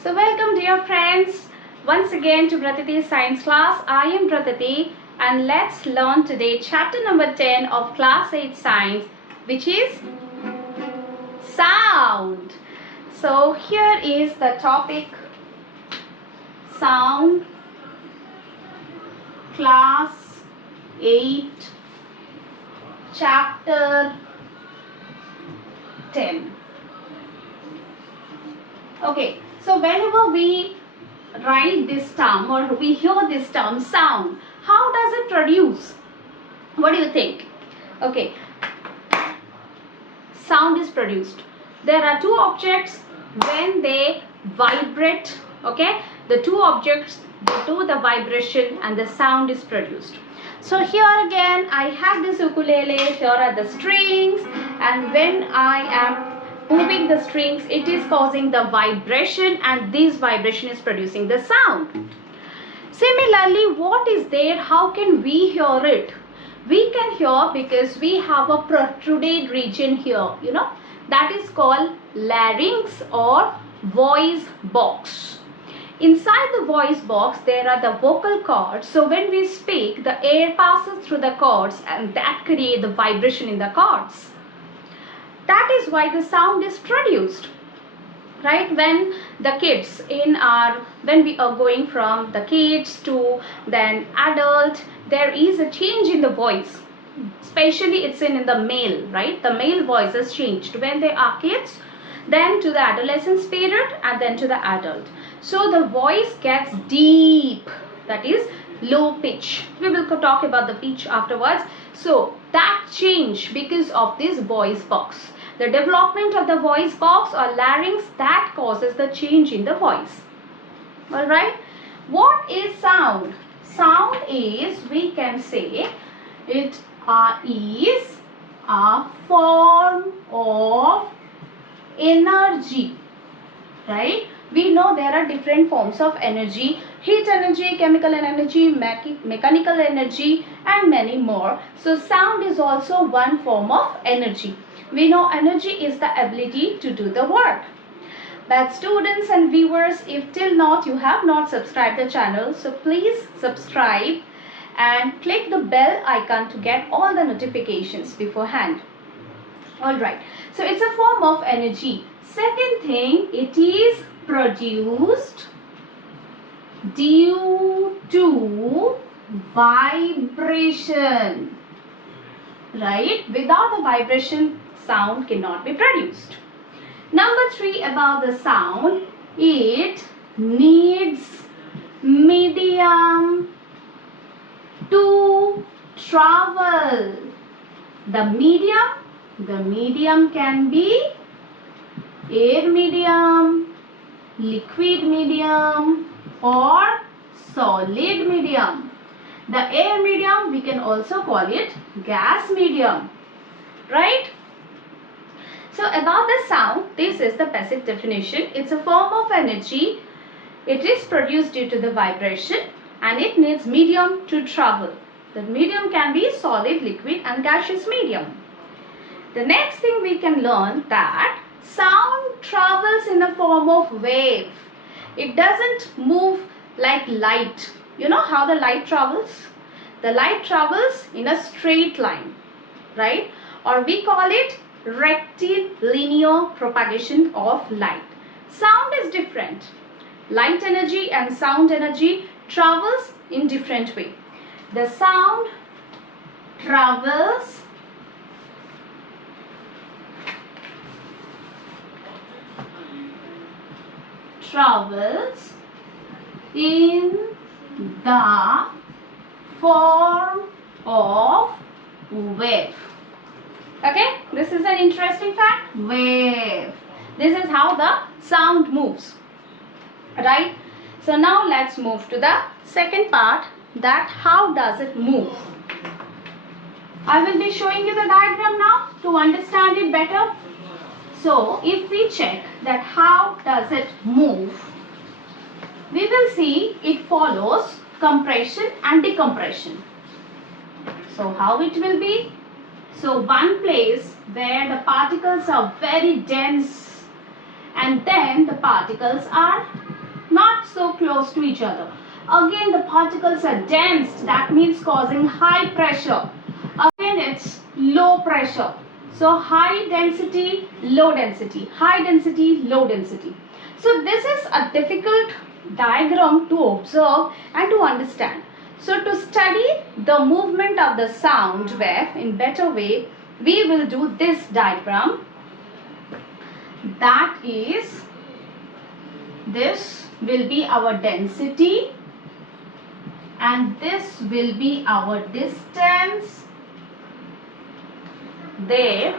So welcome dear friends once again to Bratati Science class. I am Bratati and let's learn today chapter number 10 of class 8 science, which is sound. So here is the topic, sound, class 8 chapter 10. Okay, so whenever we write this term or we hear this term sound, how does it produce? What do you think? Okay, sound is produced. There are two objects. When they vibrate, okay, the two objects, they do the vibration and the sound is produced. So here again I have this ukulele, here are the strings, and when I am moving the strings, it is causing the vibration and this vibration is producing the sound. Similarly, what is there? How can we hear it? We can hear because we have a protruded region here, that is called larynx or voice box. Inside the voice box, there are the vocal cords. So when we speak, the air passes through the cords and that creates the vibration in the cords. That is why the sound is produced, right? When the kids when we are going from the kids to then adult, there is a change in the voice. Especially it's in the male, right? The male voice has changed when they are kids, then to the adolescence period, and then to the adult. So the voice gets deep, that is low pitch. We will talk about the pitch afterwards. So that change because of this voice box. The development of the voice box or larynx, that causes the change in the voice. Alright. What is sound? Sound is, we can say, it is a form of energy. Right? We know there are different forms of energy: heat energy, chemical energy, mechanical energy, and many more. So sound is also one form of energy. We know energy is the ability to do the work. But students and viewers, if till now you have not subscribed the channel, so please subscribe and click the bell icon to get all the notifications beforehand. Alright, so it's a form of energy. Second thing, it is produced due to vibration, right? Without the vibration, sound cannot be produced. Number 3 about the sound, it needs medium to travel. The medium can be air medium, liquid medium, or solid medium. The air medium, we can also call it gas medium, right? So about the sound, this is the basic definition. It's a form of energy. It is produced due to the vibration and it needs medium to travel. The medium can be solid, liquid, and gaseous medium. The next thing we can learn that sound travels in a form of wave. It doesn't move like light. You know how the light travels? The light travels in a straight line, right? Or we call it rectilinear propagation of light. Sound is different. Light energy and sound energy travels in different way. The sound travels in the form of wave. Okay, this is an interesting fact. Wave. This is how the sound moves, right? So now let's move to the second part, that how does it move. I will be showing you the diagram now to understand it better. So if we check that how does it move, we will see it follows compression and decompression. So how it will be? So one place where the particles are very dense and then the particles are not so close to each other. Again, the particles are dense, that means causing high pressure. Again, it's low pressure. So high density, low density, high density, low density. So this is a difficult diagram to observe and to understand. So to study the movement of the sound wave in better way, we will do this diagram. That is, this will be our density and this will be our distance. There,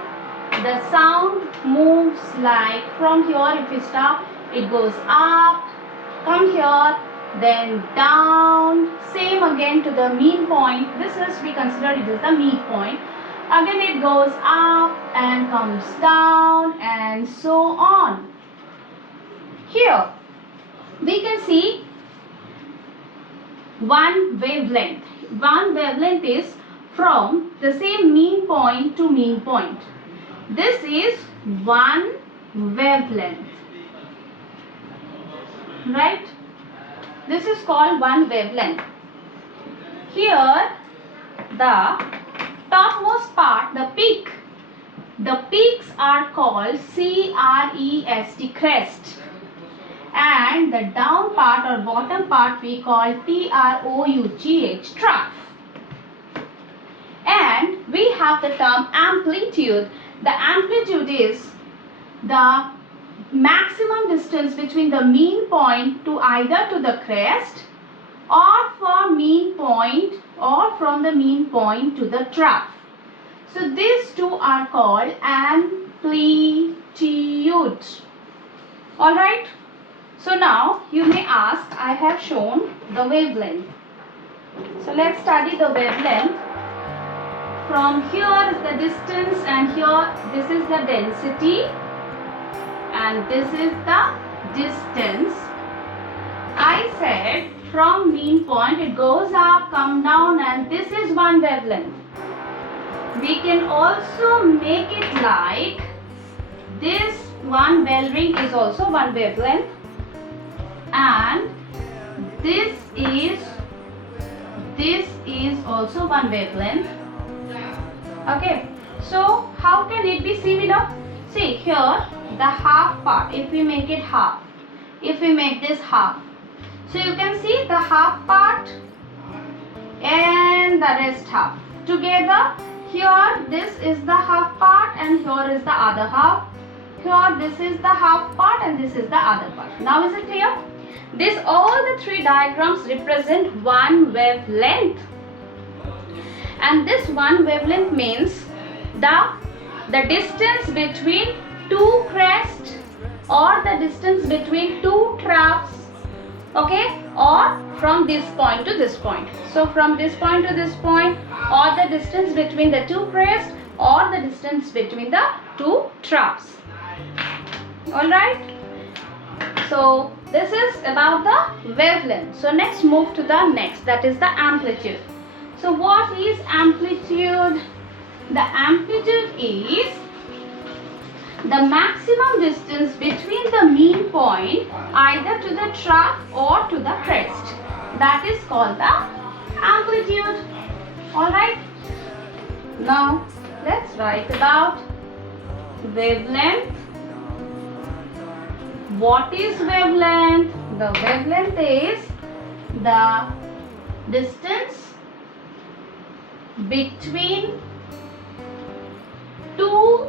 the sound moves like from here. If we start, it goes up, come here, then down, same again to the mean point. This is, we consider it as the mean point. Again it goes up and comes down and so on. Here we can see one wavelength. One wavelength is from the same mean point to mean point. This is one wavelength, right? This is called one wavelength. Here the topmost part, the peaks are called CREST, crest, and the down part or bottom part we call TROUGH, trough. And we have the term amplitude. The amplitude is the maximum distance between the mean point to either to the crest or for mean point or from the mean point to the trough. So these two are called amplitude. Alright. So now you may ask, I have shown the wavelength. So let's study the wavelength. From here is the distance and here this is the density and this is the distance. I said from mean point it goes up, come down, and this is one wavelength. We can also make it like this. One bell ring is also one wavelength and this is also one wavelength. Okay, so how can it be similar? See here the half part, if we make it half, if we make this half, so you can see the half part and the rest half together. Here this is the half part and here is the other half. Here this is the half part and this is the other part. Now is it clear? All the three diagrams represent one wavelength. And this one wavelength means the distance between two crests or the distance between two troughs, okay, or from this point to this point. So from this point to this point, or the distance between the two crests or the distance between the two troughs. Alright, so this is about the wavelength. So next move to the next, that is the amplitude. So what is amplitude? The amplitude is the maximum distance between the mean point either to the trough or to the crest. That is called the amplitude. Alright. Now let's write about wavelength. What is wavelength? The wavelength is the distance between two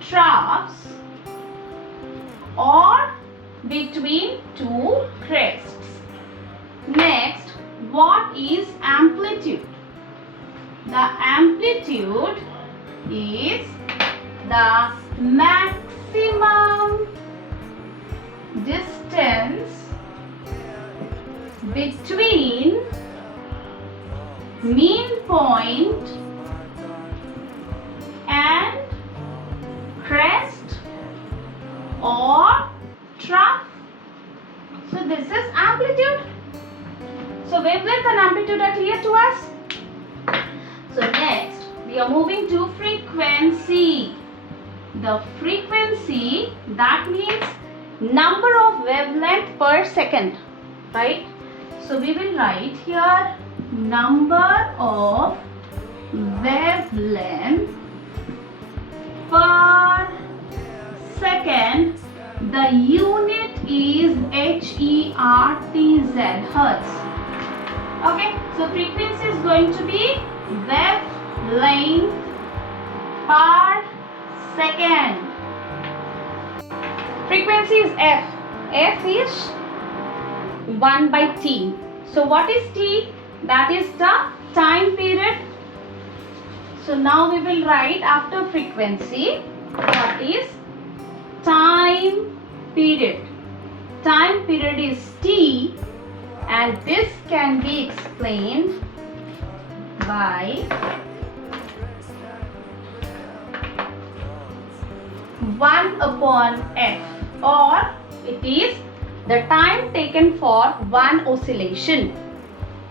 troughs or between two crests. Next, what is amplitude? The amplitude is the maximum distance between mean point and crest or trough. So this is amplitude. So wavelength and amplitude are clear to us. So next we are moving to frequency. The the frequency, that means number of wavelength per second, right? So we will write here number of wavelength per second. The unit is HERTZ, hertz. Okay, so frequency is going to be wavelength per second. Frequency is F. F is 1 by T. So what is T? That is the time period. So now we will write after frequency what is time period. Time period is T, and this can be explained by 1 upon F, or it is the time taken for one oscillation.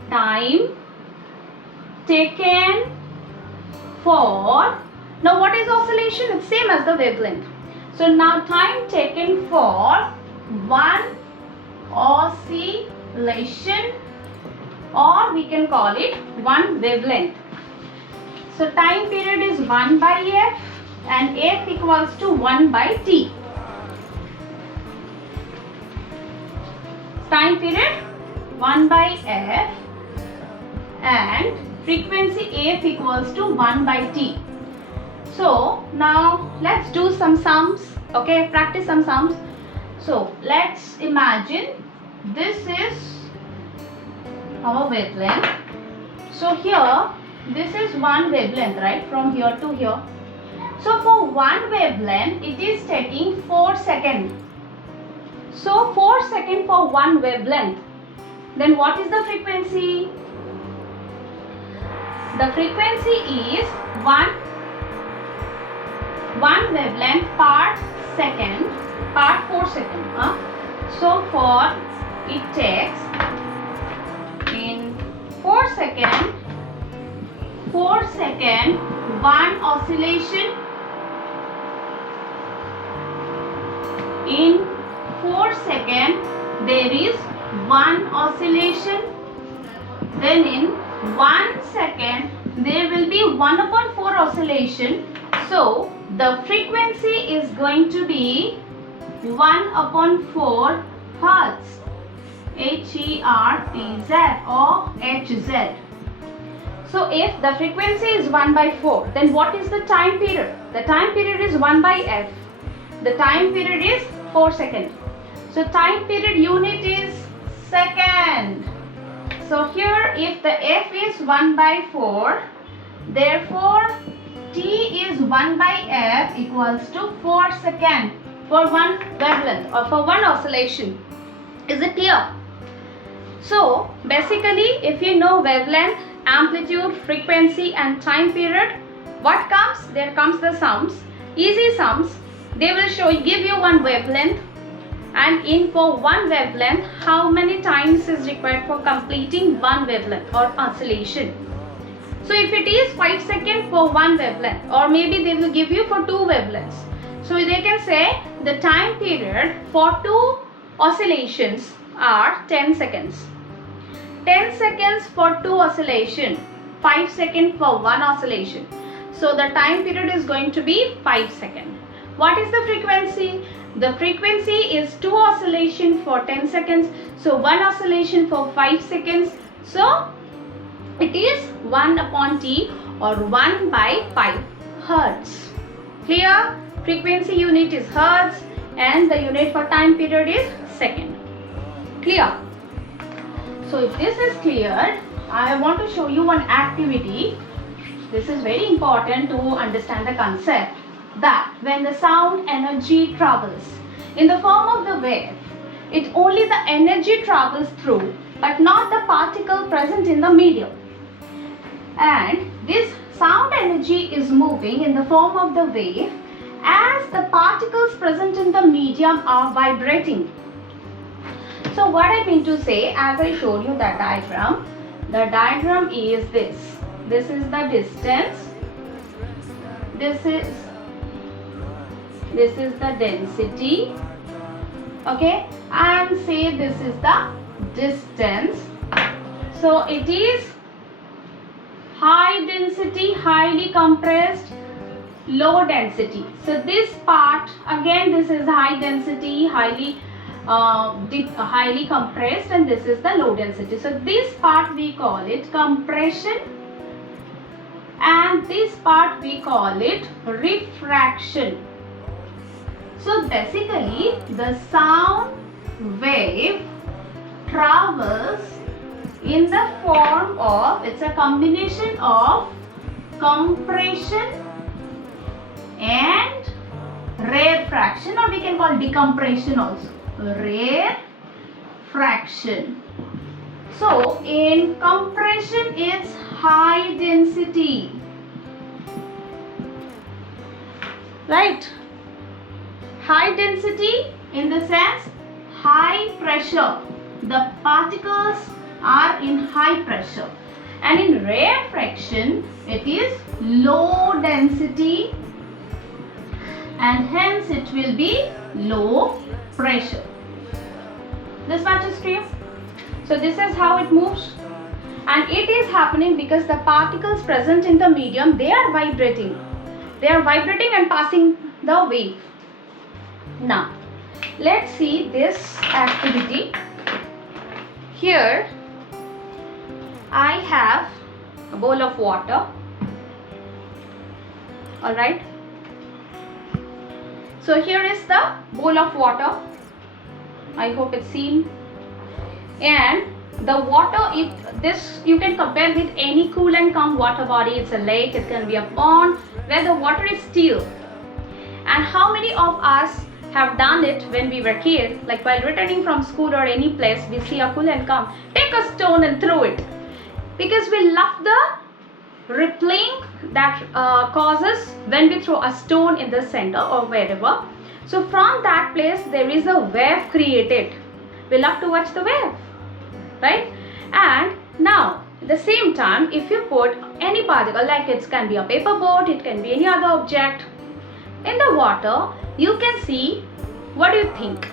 Time taken for, now what is oscillation? It's same as the wavelength. So now time taken for one oscillation, or we can call it one wavelength. So time period is 1 by F, and F equals to 1 by T. Time period 1 by F, and frequency F equals to 1 by T. So now let's do some sums. Okay, practice some sums. So let's imagine this is our wavelength. So here this is one wavelength, right, from here to here. So for one wavelength it is taking 4 seconds. So 4 seconds for one wavelength. Then what is the frequency? The frequency is one wavelength per second, per 4 seconds. So for it takes in 4 seconds, one oscillation. In 4 seconds there is one oscillation. Then in 1 second there will be 1 upon 4 oscillation. So the frequency is going to be 1 upon 4 hertz, HERTZ or HZ. So if the frequency is 1 by 4, then what is the time period? The time period is 1 by F. The time period is 4 seconds. So time period unit is second. So here if the F is 1 by 4, therefore T is 1 by F equals to 4 seconds for one wavelength or for one oscillation. Is it clear? So basically if you know wavelength, amplitude, frequency and time period, what comes? There comes the sums, easy sums. They will give you one wavelength, and in for one wavelength how many times is required for completing one wavelength or oscillation. So if it is 5 seconds for one wavelength, or maybe they will give you for 2 wavelengths, so they can say the time period for 2 oscillations are 10 seconds. 10 seconds for 2 oscillation, 5 seconds for one oscillation. So the time period is going to be 5 seconds. What is the frequency? The frequency is 2 oscillation for 10 seconds. So 1 oscillation for 5 seconds. So it is 1 upon T or 1 by 5 hertz. Clear? Frequency unit is hertz and the unit for time period is second. Clear? So if this is clear, I want to show you one activity. This is very important to understand the concept, that when the sound energy travels in the form of the wave, it only the energy travels through but not the particle present in the medium. And this sound energy is moving in the form of the wave as the particles present in the medium are vibrating. So what I mean to say, as I showed you that diagram, the diagram is this. This is the distance. This is this is the density, okay, and say this is the distance. So it is high density, highly compressed, low density. So this part, again, this is high density, highly compressed, and this is the low density. So this part we call it compression, and this part we call it refraction. So basically the sound wave travels in the form of, it's a combination of compression and rarefaction, or we can call decompression also, rarefaction. So in compression is high density, right? High density in the sense high pressure, the particles are in high pressure, and in rarefaction it is low density, and hence it will be low pressure. This much is clear. So this is how it moves, and it is happening because the particles present in the medium, they are vibrating and passing the wave. Now let's see this activity. Here I have a bowl of water, alright. So here is the bowl of water, I hope it's seen, and the water, this you can compare with any cool and calm water body. It's a lake, it can be a pond where the water is still. And how many of us have done it when we were kids, like while returning from school or any place, we see a cool and calm, take a stone and throw it, because we love the rippling that causes when we throw a stone in the center or wherever. So from that place there is a wave created. We love to watch the wave, right? And now at the same time, if you put any particle, like it can be a paper boat, it can be any other object, in the water, you can see, what do you think?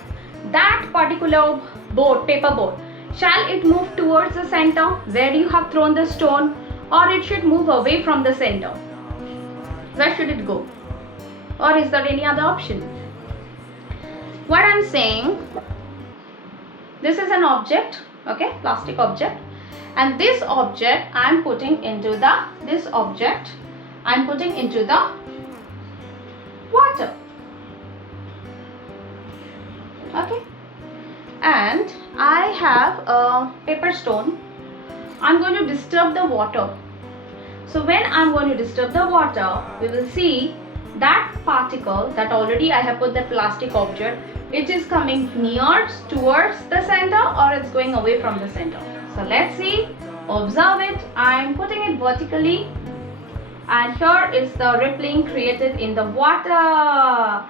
That particular boat, paper boat, shall it move towards the center where you have thrown the stone, or it should move away from the center? Where should it go? Or is there any other option? What I'm saying, this is an object, okay, plastic object, and this object I'm putting into the, water, okay, and I have a paper stone. I'm going to disturb the water. So when I'm going to disturb the water, we will see that particle that already I have put the plastic object, it is coming near towards the center, or it's going away from the center. So let's see, observe it. I'm putting it vertically, and here is the rippling created in the water.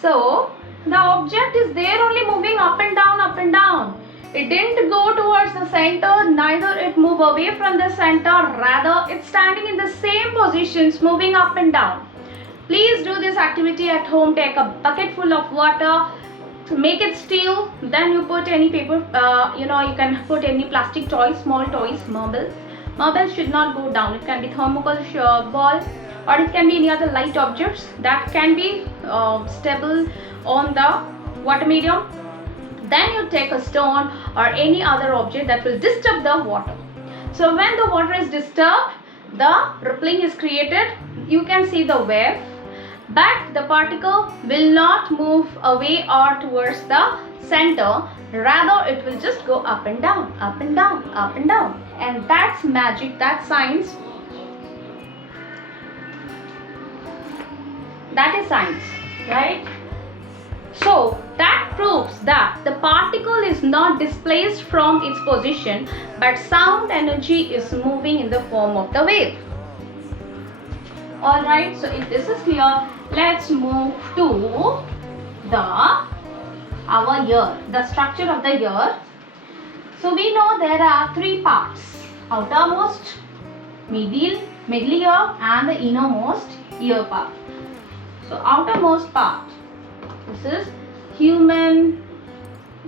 So the object is there only moving up and down, up and down. It didn't go towards the center, neither it moved away from the center, rather it's standing in the same positions, moving up and down. Please do this activity at home. Take a bucket full of water, make it still, then you put any paper, you can put any plastic toys, small toys, marbles. Marbles should not go down. It can be thermocol ball, or it can be any other light objects that can be stable on the water medium. Then you take a stone or any other object that will disturb the water. So when the water is disturbed, the rippling is created. You can see the wave, but the particle will not move away or towards the center. Rather, it will just go up and down, up and down, up and down. And that's magic, that's science. That is science, right? So that proves that the particle is not displaced from its position, but sound energy is moving in the form of the wave. Alright, so if this is clear, let's move to our ear, the structure of the ear. So we know there are three parts: outermost, middle ear, and the innermost ear part. So outermost part, This is human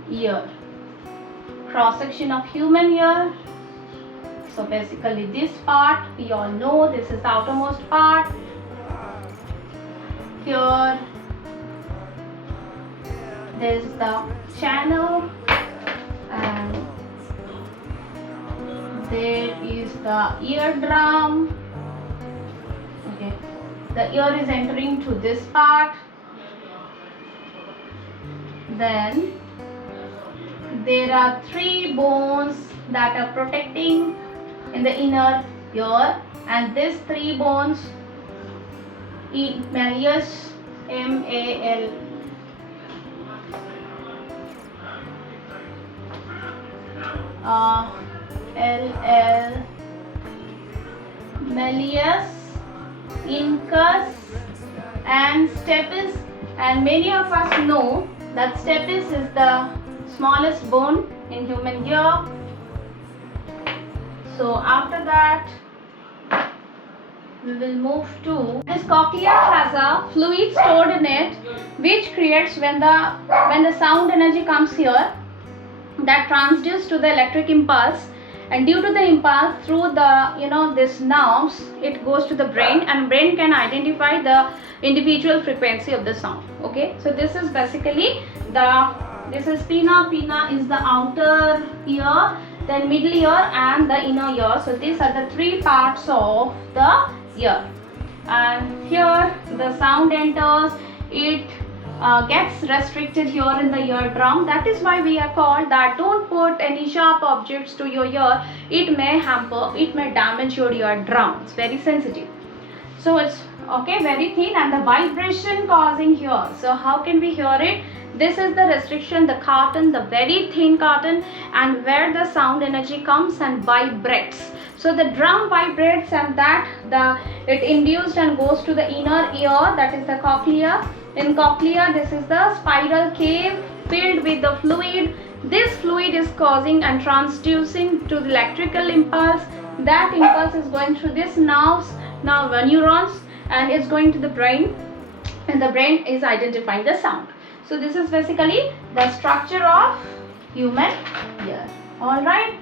ear. Cross section of human ear. So basically this part, we all know this is the outermost part. Here there is the channel and there is the eardrum. Okay, the ear is entering to this part. Then there are 3 bones that are protecting in the inner ear, and these 3 bones, malleus, M-A-L, L-L, malleus, incus and stapes, and many of us know that stapes is the smallest bone in human ear. So after that we will move to this cochlea. Has a fluid stored in it which creates when the sound energy comes here, that transduces to the electric impulse, and due to the impulse through the this nerves, it goes to the brain, and brain can identify the individual frequency of the sound. Okay, so this is basically this is pinna is the outer ear, then middle ear and the inner ear. So these are the 3 parts of the ear, and here the sound enters, it gets restricted here in the eardrum. That is why we are called that don't put any sharp objects to your ear, it may hamper, it may damage your eardrum. It's very sensitive. So it's okay, very thin, and the vibration causing here. So how can we hear it? This is the restriction, the curtain, the very thin curtain, and where the sound energy comes and vibrates. So the drum vibrates, and it induced and goes to the inner ear, that is the cochlea. In cochlea, this is the spiral cave filled with the fluid. This fluid is causing and transducing to the electrical impulse. That impulse is going through these nerves, neurons, and it's going to the brain, and the brain is identifying the sound. So this is basically the structure of human ear. Alright.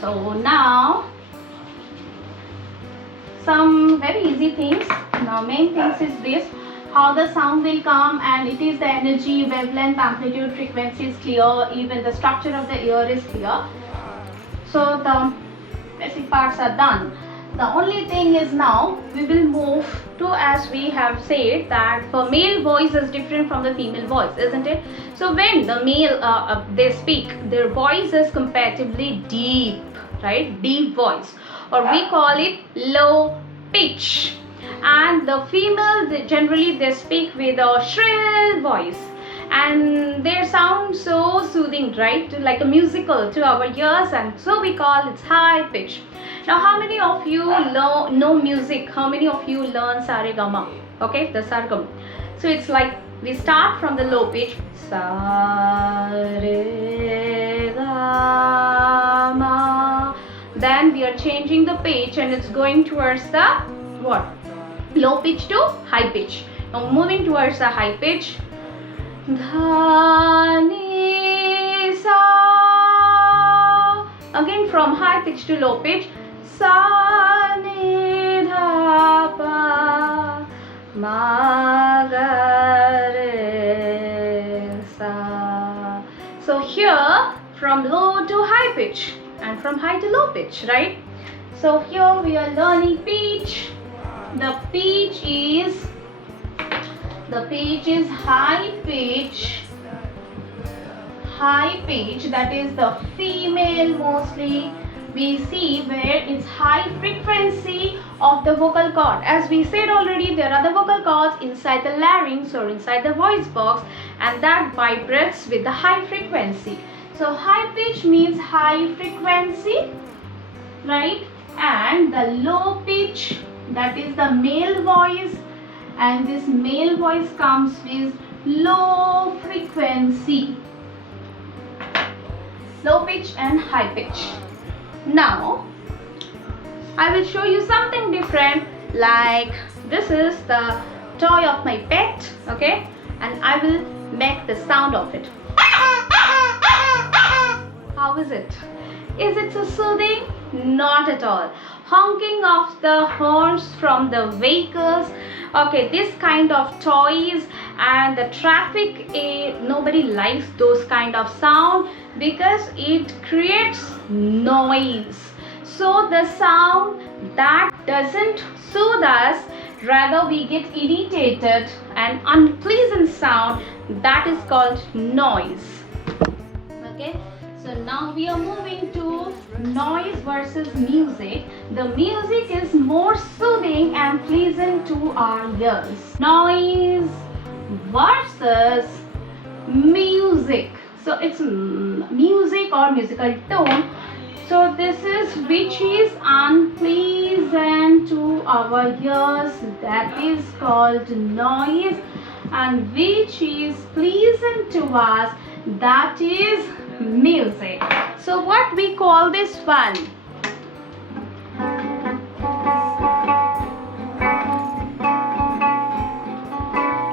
So now some very easy things. Now main things is this, how the sound will come, and it is the energy, wavelength, amplitude, frequency is clear, even the structure of the ear is clear. So the basic parts are done. The only thing is now we will move to, as we have said, that for male voice is different from the female voice, isn't it? So when the male they speak, their voice is comparatively deep, right? Deep voice, or we call it low pitch. And the female, generally they speak with a shrill voice, and their sound so soothing, right? Like a musical to our ears, and so we call it high pitch. Now how many of you know music? How many of you learn saregama? Okay, the sargam. So it's like we start from the low pitch, saregama, then we are changing the pitch and it's going towards the what? Low pitch to high pitch. Now moving towards the high pitch, dha ni sa, again from high pitch to low pitch, sa ni dha pa ma ga re sa. So here from low to high pitch and from high to low pitch, right? So here we are learning pitch. The pitch is high pitch. High pitch, that is the female mostly we see where it's high frequency of the vocal cord. As we said already, there are the vocal cords inside the larynx or inside the voice box, and that vibrates with the high frequency. So high pitch means high frequency, right? And the low pitch, that is the male voice, and this male voice comes with low frequency. Low pitch and high pitch. Now I will show you something different, like this is the toy of my pet, okay, and I will make the sound of it. How is it? Is it so soothing? Not at all. Honking of the horns from the vehicles, okay, this kind of toys and the traffic, nobody likes those kind of sound because it creates noise. So the sound that doesn't soothe us, rather we get irritated and unpleasant sound, that is called noise. Okay, so now we are moving to noise versus music. The music is more soothing and pleasant to our ears. Noise versus music. So it's music or musical tone. So this is which is unpleasant to our ears, that is called noise, and which is pleasant to us, that is music. So what we call this one?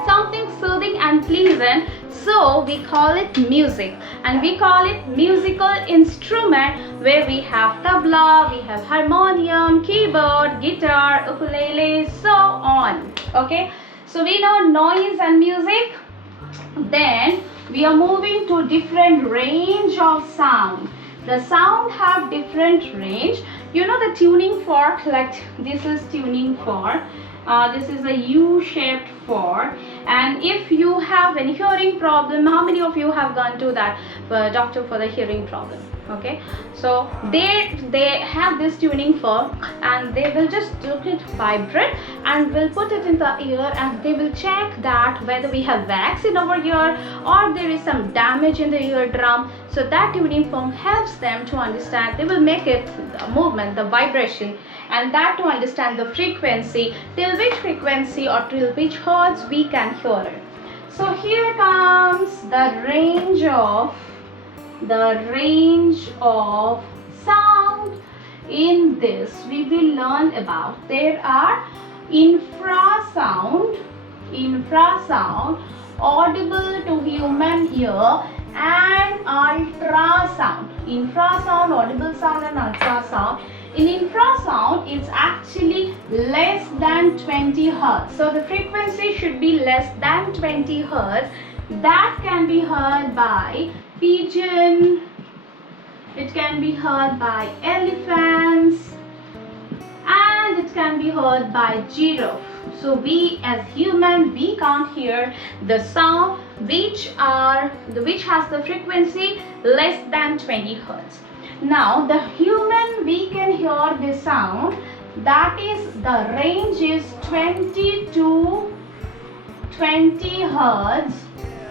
Something soothing and pleasant. So we call it music, and we call it musical instrument, where we have tabla, we have harmonium, keyboard, guitar, ukulele, so on. Okay, so we know noise and music. Then we are moving to different range of sound. The sound have different range. You know the tuning fork, like this is tuning fork. This is a U-shaped fork, and if you have any hearing problem, how many of you have gone to that doctor for the hearing problem? Okay, so they have this tuning fork, and they will just do it vibrate and will put it in the ear, and they will check that whether we have wax in our ear or there is some damage in the eardrum. So that tuning fork helps them to understand. They will make it the movement, the vibration, and that to understand the frequency, till which frequency or till which hertz we can hear it. So here comes the range of sound. In this we will learn about, there are infrasound, audible to human ear, and ultrasound. Infrasound, audible sound, and ultrasound. In infrasound, it's actually less than 20 hertz. So the frequency should be less than 20 hertz. That can be heard by pigeon, it can be heard by elephants, and it can be heard by giraffe. So we as human, we can't hear the sound which has the frequency less than 20 hertz. Now the human, we can hear the sound, that is the range is 20 to 20 hertz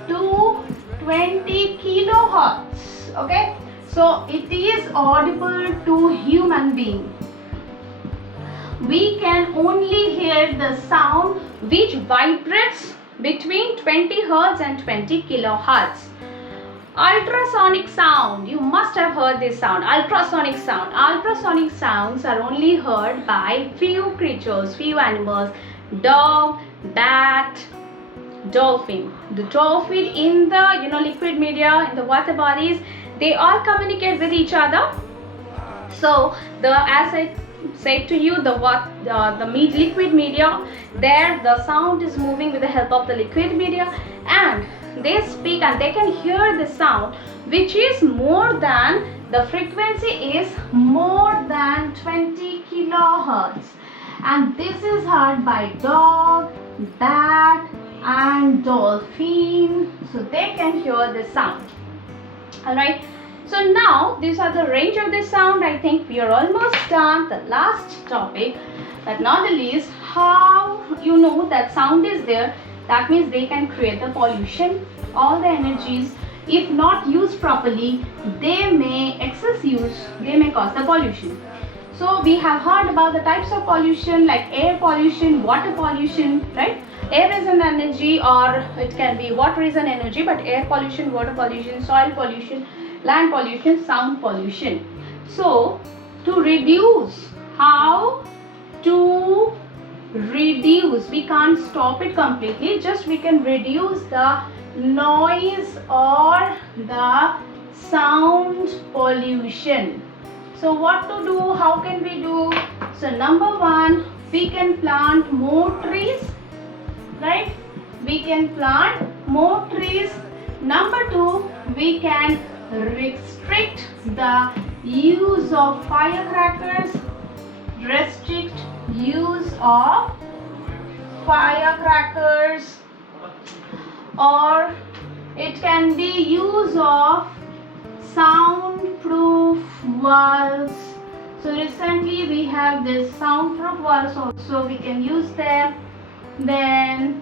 to 20 kilohertz. Okay, so it is audible to human being. We can only hear the sound which vibrates between 20 hertz and 20 kilohertz. Ultrasonic sound, you must have heard this sound, ultrasonic sound. Ultrasonic sounds are only heard by few creatures, few animals, dog, bat, dolphin. The dolphin in the liquid media, in the water bodies, they all communicate with each other. So as I said to you, the liquid media, there the sound is moving with the help of the liquid media, and they speak and they can hear the sound which is more than, the frequency is more than 20 kilohertz, and this is heard by dog, bat, and dolphin. So they can hear the sound. Alright, so now these are the range of the sound. I think we are almost done. The last topic, but not the least, how you know that sound is there. That means they can create the pollution. All the energies, if not used properly, they may excess use, they may cause the pollution. So we have heard about the types of pollution like air pollution, water pollution, right? Air is an energy, or it can be water is an energy, but air pollution, water pollution, soil pollution, land pollution, sound pollution. So to reduce, how to reduce, we can't stop it completely, just we can reduce the noise or the sound pollution. So what to do, how can we do? So number one, we can plant more trees, right? We can plant more trees. Number two, we can restrict the use of firecrackers, restrict use of firecrackers, or it can be use of soundproof walls. So recently we have this soundproof walls also, we can use them. Then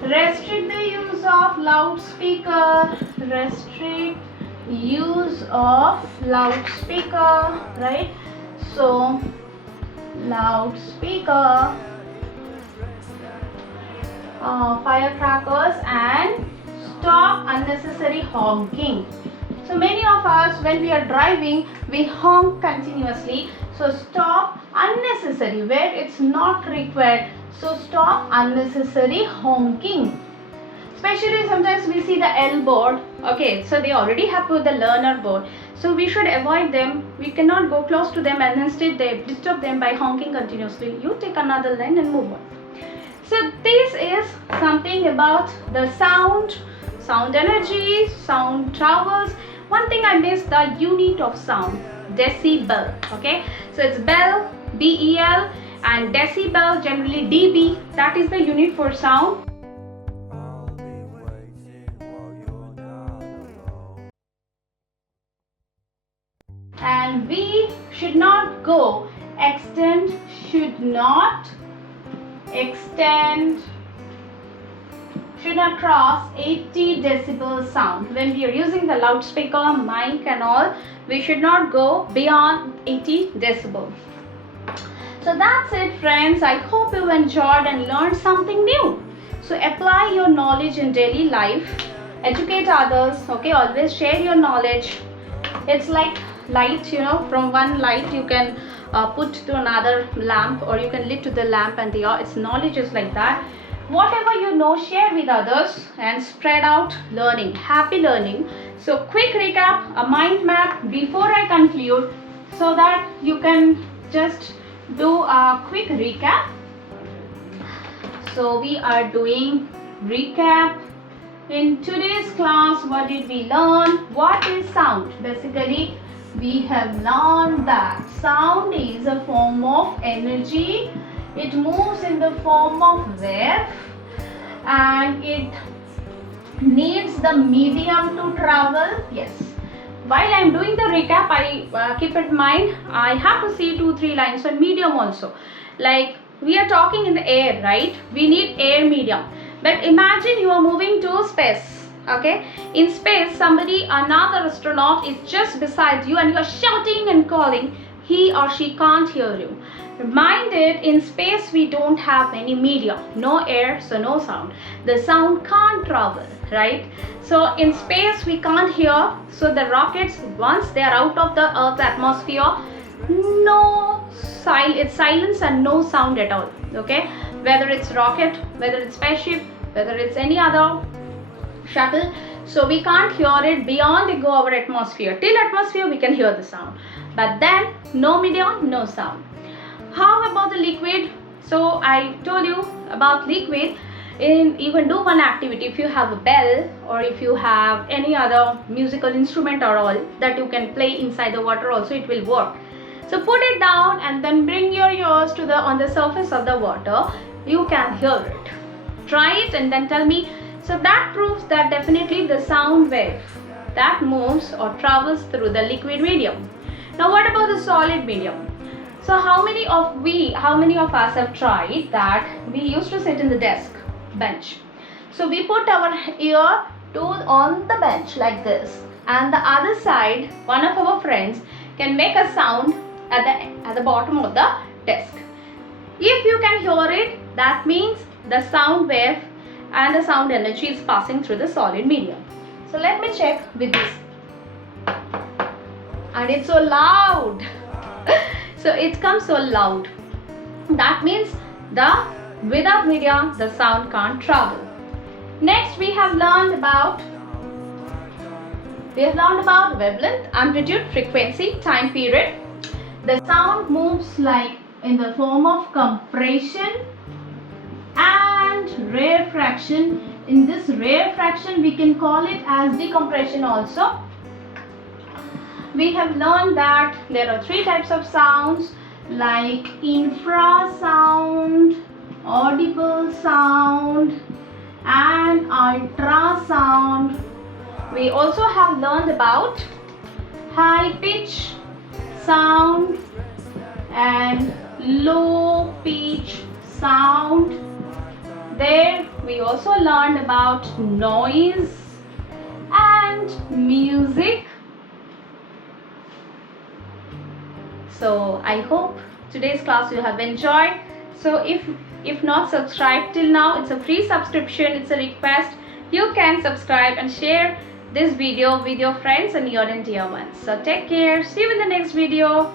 restrict the use of loudspeaker, restrict use of loudspeaker, right? So loudspeaker, firecrackers, and stop unnecessary honking. So many of us, when we are driving, we honk continuously. So stop unnecessary where it's not required. So stop unnecessary honking. Especially sometimes we see the L board. Okay, so they already have put the learner board. So we should avoid them. We cannot go close to them and instead they disturb them by honking continuously. You take another lane and move on. So this is something about the sound energy, sound travels. One thing I missed, the unit of sound, decibel. Okay, so it's bell, B-E-L, and decibel, generally dB, that is the unit for sound. And we should not go extend, should not cross 80 decibel sound. When we are using the loudspeaker, mic and all, we should not go beyond 80 decibel. So that's it, friends. I hope you enjoyed and learned something new. So apply your knowledge in daily life, educate others, okay? Always share your knowledge. It's like light, you know, from one light you can put to another lamp, or you can lit to the lamp, and its knowledge is like that. Whatever you know, share with others and spread out learning, happy learning. So quick recap, a mind map before I conclude, so that you can just do a quick recap. So we are doing recap. In today's class, what did we learn? What is sound? Basically, we have learned that sound is a form of energy. It moves in the form of wave and it needs the medium to travel. Yes. While I am doing the recap, I keep in mind I have to see 2-3 lines on medium also. Like we are talking in the air, right? We need air medium. But imagine you are moving to space. Okay, in space, another astronaut is just beside you and you are shouting and calling. He or she can't hear you. Mind it, in space we don't have any medium, no air, so no sound. The sound can't travel, right? So in space we can't hear. So the rockets, once they are out of the Earth's atmosphere, it's silence and no sound at all. Okay, whether it's rocket, whether it's spaceship, whether it's any other shuttle, so we can't hear it beyond they go our atmosphere. Till atmosphere we can hear the sound, but then no medium, no sound. How about the liquid? So I told you about liquid. You can do one activity. If you have a bell or if you have any other musical instrument or all that you can play inside the water also, it will work. So put it down and then bring your ears to on the surface of the water. You can hear it. Try it and then tell me. So that proves that definitely the sound wave that moves or travels through the liquid medium. Now what about the solid medium? So how many of us have tried that? We used to sit in the bench. So we put our ear on the bench like this, and the other side, one of our friends can make a sound at the bottom of the desk. If you can hear it, that means the sound wave and the sound energy is passing through the solid medium. So let me check with this. And it's so loud. So it comes so loud. That means Without media, the sound can't travel. Next, we have learned about wavelength, amplitude, frequency, time period. The sound moves like in the form of compression and rarefaction. In this rarefaction, we can call it as decompression also. We have learned that there are three types of sounds like infrasound, audible sound, and ultrasound. We also have learned about high pitch sound and low pitch sound. There we also learned about noise and music. So I hope today's class you have enjoyed. So if not subscribed till now, it's a free subscription, it's a request. You can subscribe and share this video with your friends and your dear ones. So take care. See you in the next video.